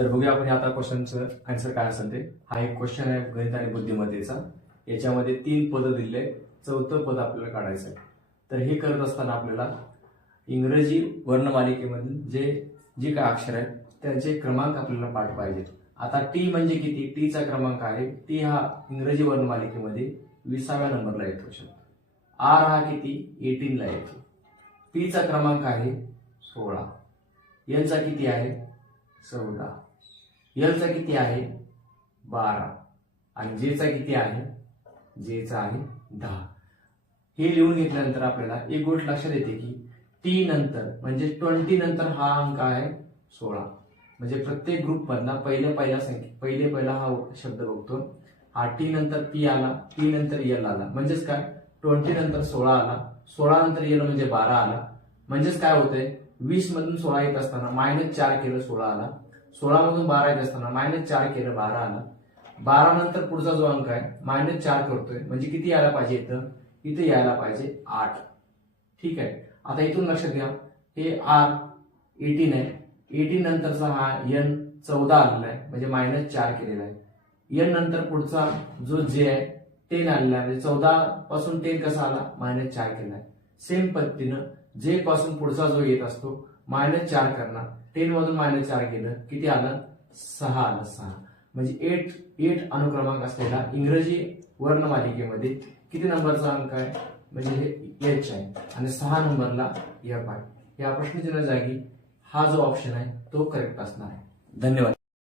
तर बघूया आपण आता क्वेश्चनचं आन्सर काय असेल ते. हा एक क्वेश्चन आहे गणित आणि बुद्धिमत्तेचा. याच्यामध्ये 3 पद दिले, चौथं पद आपल्याला काढायचं आहे. तर हे करत असताना आपल्याला इंग्रजी वर्णमालिकेमधील जे काय अक्षर आहेत त्यांचे क्रमांक आपल्याला पाठ पाहिजेत. आता टी म्हणजे किती? टीचा क्रमांक आहे, टी हा इंग्रजी वर्णमालिकेमध्ये 20व्या नंबरला येतो शब्द. आर हा किती? 18 ला येतो. पीचा क्रमांक आहे 16. एलचा किती आहे? 14. एलचा किती आहे? 12. आणि जेचा किती आहे? जेचा आहे 10. हे लिहून घेतल्यानंतर आपल्याला एक गोष्ट लक्षात येते की टी नंतर म्हणजे 20 नंतर हा अंक आहे 16. म्हणजे प्रत्येक ग्रुप मधला पहिला हा शब्द बघतो. हा टी नंतर पी आला, पी नंतर एल आला, म्हणजेच काय 20 नंतर 16 आला, 16 नंतर एल म्हणजे 12 आला. म्हणजेच काय होतंय 20 मधून 16 येत असताना -4 केलं 16 आला, 16 मधून 12 येत असताना -4 केलं 12 आला. 12 नंतर पुढचा जो अंक आहे -4 करतोय म्हणजे किती यायला पाहिजे? इथं यायला पाहिजे 8. ठीक आहे. आता इथून लक्षात घ्या हे आर 18 आहे, 18 नंतरचा हा एन 14 आलेला आहे म्हणजे -4 केलेला आहे. एन नंतर पुढचा जो जे आहे 10 आलेला आहे म्हणजे 14 पासून 10 कसा आला? -4 केला आहे. सेम पद्धतीनं जे पासून पुढचा जो येत असतो -4 करणार, 10 मधून -4 गेलं किती आलं? 6 आलं. 6 म्हणजे 8 अनुक्रमांक असलेला इंग्रजी वर्णमालिकेमध्ये किती नंबरचा अंक आहे? म्हणजे हे एच आहे आणि 6 नंबरला एफ आहे. या प्रश्नचिन्ह जागी हा जो ऑप्शन आहे तो करेक्ट असणार आहे. धन्यवाद.